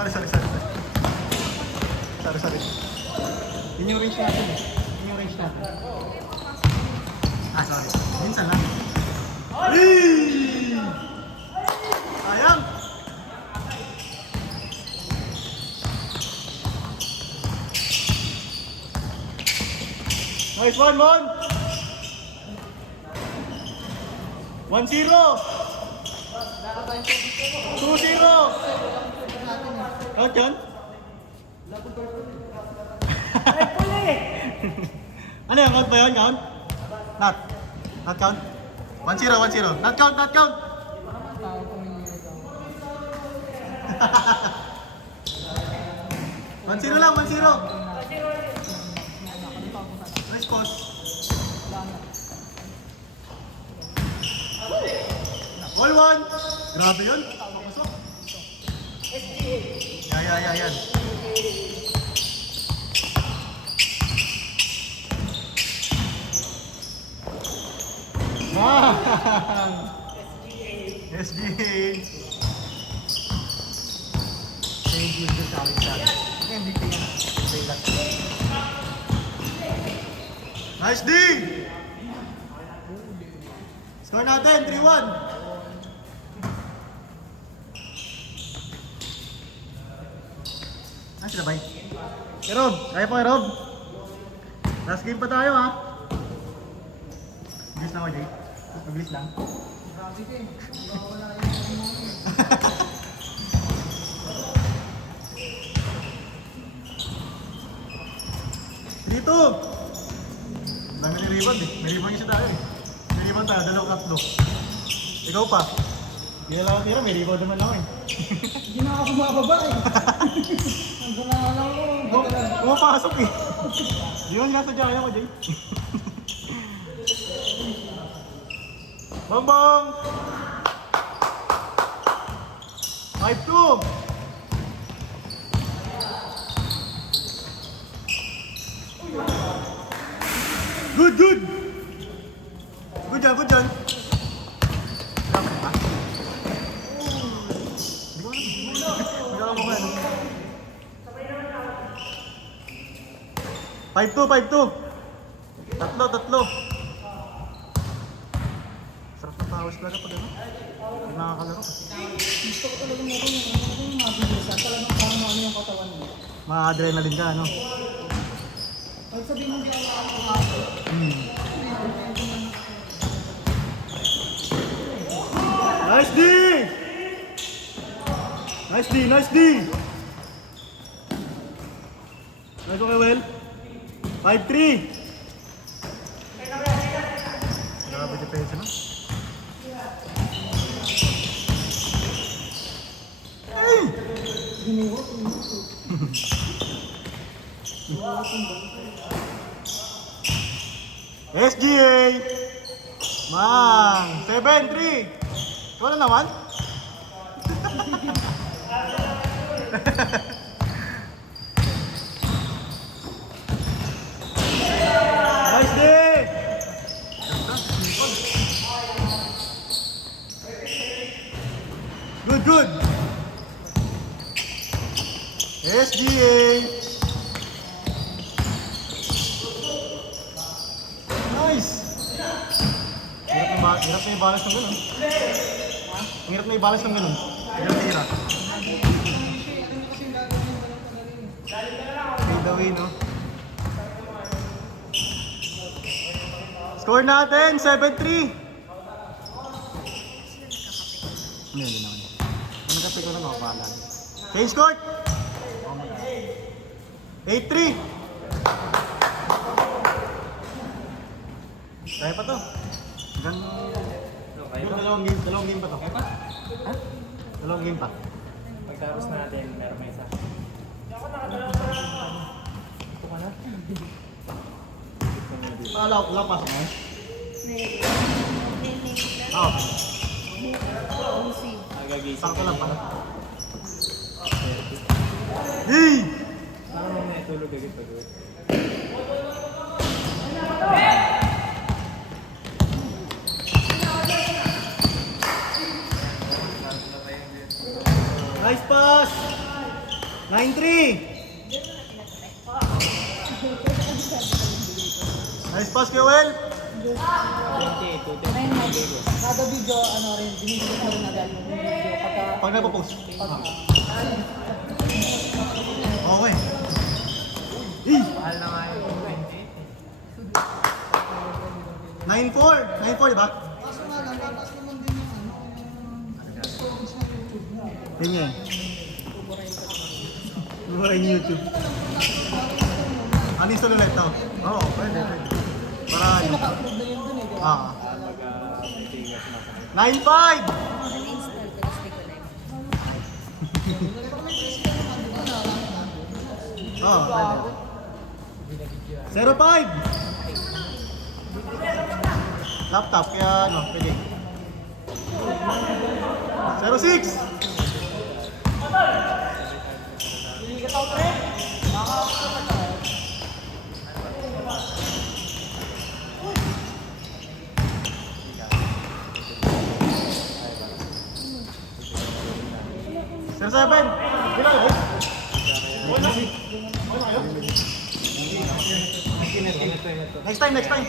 Sorry. Sorry. Yun yung range natin eh. Yun yung range natin. Ah, sorry. Minsan lang. Ay! Sayang! Nice one, Mon! 1-0! 2-0! Count yan? Ano yan? Count ba yun? Count? Not count? 1-0. Not count! 1-0 lang, 1-0. Nice pause. All one. Grabe yun. Papasok. Yan. Bang! SGA. Thank you for sharing. MVP yan. Nice D! Score natin, 3-1. Nice na ba? Rob, kaya po Rob. Last game pa tayo ha. Bilis lang ako Jay. Mabilis lang. Grabe ka eh. Wala yung 3-2. Dami ni rebound eh. May rebound kasi tayo eh. May rebound tayo, 2-3. Ikaw pa. Hindi na lang ako tira, may rebound naman ako eh. Hindi na ako bumababa eh. Ang ganahan ako. Pumapasok eh. Di mo nga sadya kaya ko, Jay. Bongbong! 5-2! Good! Good dyan. Dapat ba? Hindi ko alam mo 5-2. Tatlo. Sarap ng pawis talaga pag ano. Pag nakakalaro. Gusto ko talagang yung mabilis. Talagang parang ano yung katawan mo. Ma-adrenaline ka, ano? Pag sabihin mo siya ako Nice D! Nice D! Nice okay, well. 5-3! Grabe depensa no? Ay! SGA! Mang! 7-3! Ikaw na naman? Nice day! Good! SGA! Nice! Hirap na yung balance ng ganun. Hirap na yung balance ng ganun. Hirap. Fade away, no? Score natin, 7-3! Hindi naman. Kung nagkape ko na, makapahala. Change court! 8-3! Kaya pa to. Hanggang dalawang game pa to. Kaya pa? Ha? Dalawang game pa. Pagtapos natin, meron may isa. Ito ka na? Wala pasok na eh. Oo. Agagising. Sakto lang pala. Hey! Parang may tulog agad pag-uwi. Nice pass! Nice pass, Kewell. 20, 2, 10. Ayun, kada video, ano rin, binibigyan ko rin agad yung video pagka... Pag napopost. Pag, Okay. Eh! Mahal na nga yung 28. 9-4. 9-4, diba? kaso nga lang, tatas naman din yung ano, yung storage ng YouTube mo. Yun yan. Mura yung YouTube. Uninstall ulit to. Oo, pwede. Para Kasi ano. naka-upload na yun dun eh, di ba? Ah. Mag-tigas na po. 9-5! Uninstall ko, tapos di ko na. Pag may president naman, di ba, nakakita? Oo, pwede. 0-5! Laptop, kaya ano, pwede. 0-6! Sir Seven! Kailan ko? Next time, next time.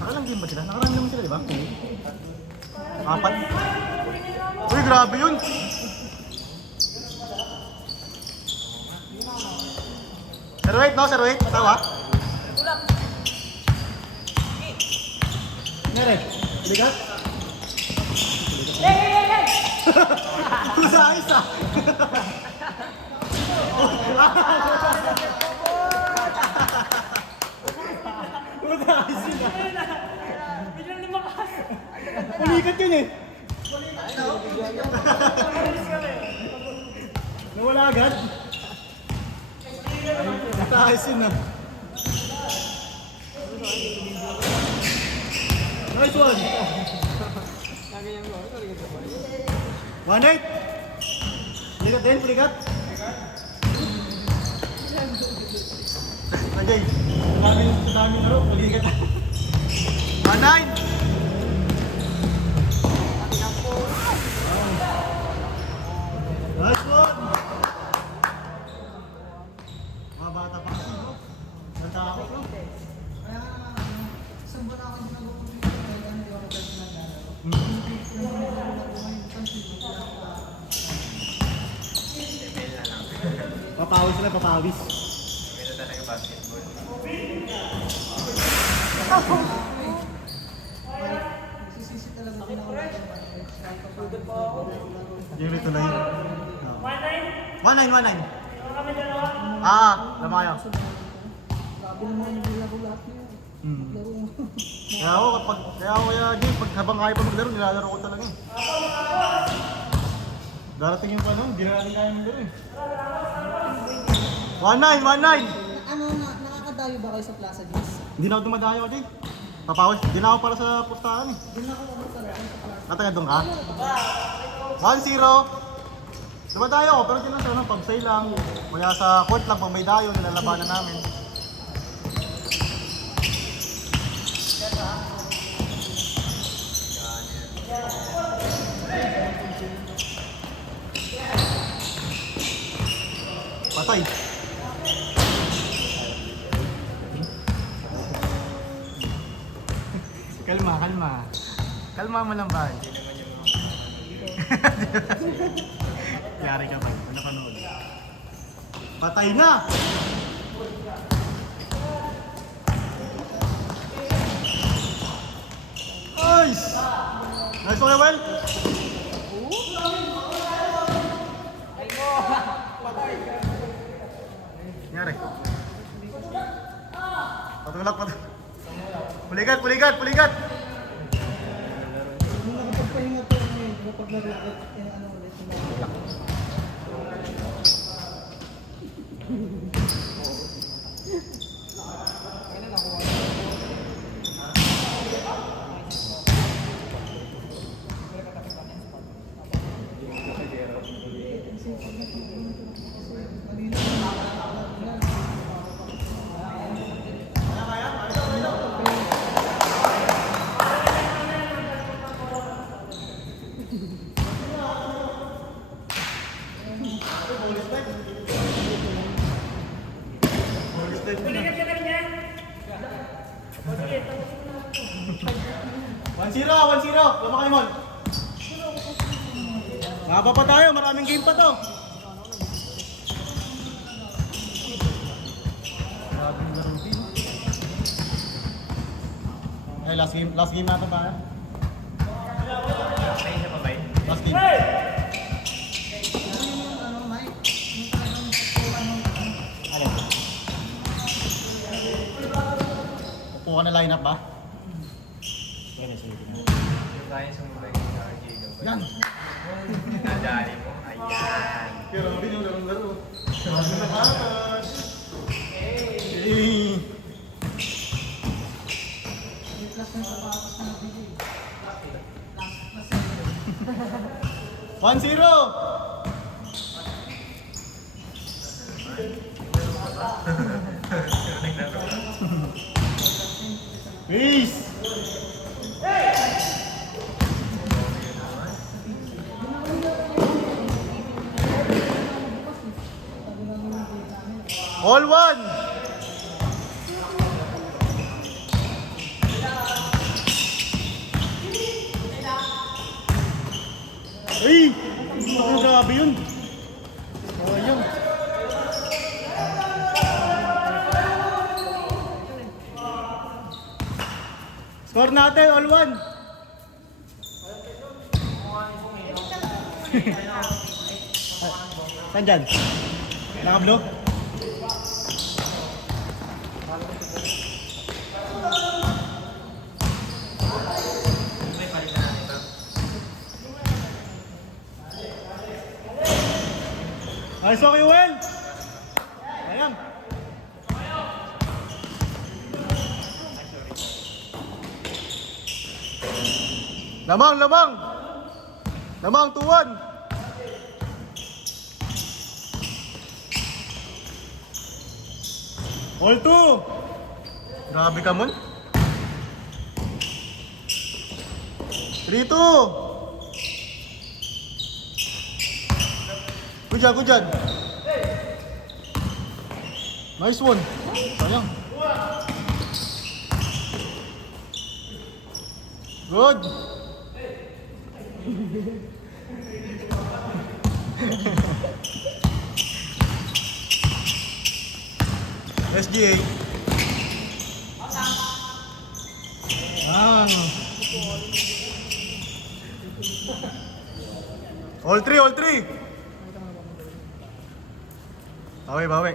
Nakalang game ba sila? Nakaraan naman sila, di ba? Apat. Uy, grabe yun! Sir wait, no? Sir wait, tawa. Nere, bigat? Kusa isa. Kusa isa. Pulikat yun eh. Nawala agad. Taas yun ah. Nice one. 1-8. Ligat din, pulikat. Ajay, dami ano, pulikat. 1-9. Nice one. Mga bata pa kasi, no? Natakot, no? Kaya nga, isang buwan ako hindi nag-upload kahit ano, di ako nag-upload na Papawis sila, papawis. Ito talaga basketball. Nagsisisi talaga din ako ng Yung rito na yun. 1-9, 1-9. Ah, lama kayo. Grabe naman yung laro lahat niya. Laro mo. Kaya ako Jay, pag habang kaya pa maglaro, nilalaro ko talaga eh. Darating yung panahon, hindi na natin kaya maglaro eh. 1-9, 1-9! Ano, nakakadayo ba kayo sa Plaza Diyos? Hindi na ako dumadayo Jay. Papawis, hindi na ako para sa pustahan eh. Doon ako ano talaga sa Plaza. Nataga doon ka? 1-0. Dumadayo ako, pero dyan lang sa pag-say lang. Kaya sa court lang, pag may dayo, nilalabanan namin. Patay. Kalma, kalma. Kalma mo lang ba? Yari ka ba? Ano panood? Patay na! Nice! Nice one, Well! Yari. Patulak, patulak. Puligat, puligat, puligat! Nung nakapagpahinga to, nakapaglaro ulit, ano ulit, 1-0, 1-0. Lama kayo, Mon. Mahaba pa tayo, maraming game pa to. Maraming laro din. Ay, last game natin pa. Ay, siya pa ba yun? Last game. Ano, Mike? Yung talagang kukuha ng Ano? Upo ka na lineup ba? Sige, sige. Yung kaya sumubay ng Arjado. Yan! Nadali mo. Ayan. Pero rin yung larong-laro. Sabi na patas! Hey! class ng sapatos na nabili. 1-0! Peace! All one! Ay! Grabe yun! Sayang! Score natin, all one! Saan dyan? Naka-blue? May palit na natin ito. Nice okay, Will! Ayan! Lamang, lamang! Lamang, 2-1! All 2! Grabe ka, Mon. 3-2! Good job, good job. Nice one. Sayang. Good. SGA. All three, all three. Bawi, bawi.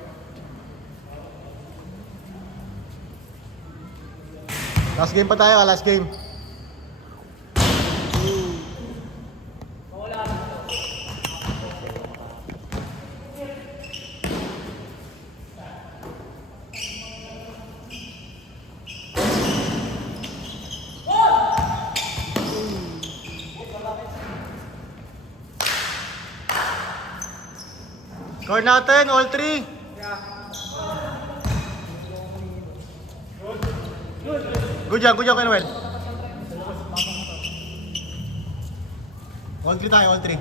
Last game pa tayo, last game. Score natin, all three. Good job, Manuel. All three tayo, all three.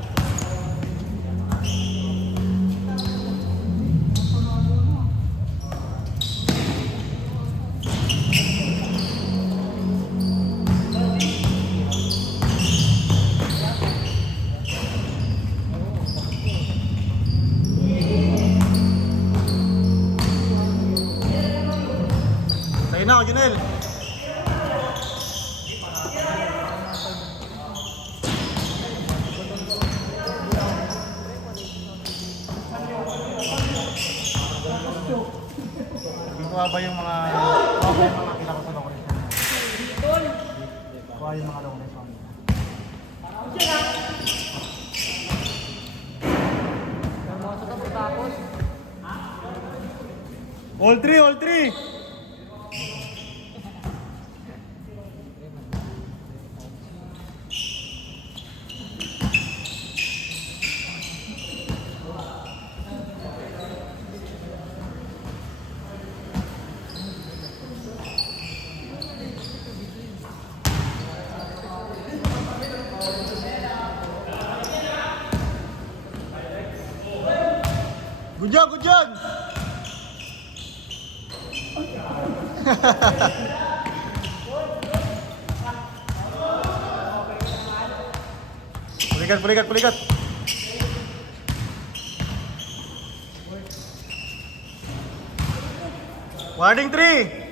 Sa'yo na, Junel. Kuha ba yung mga kilala ko sa Locales? Kuha yung mga Locales. All three, all three. Good job, good job. Pulikat, pulikat, pulikat. Warning 3.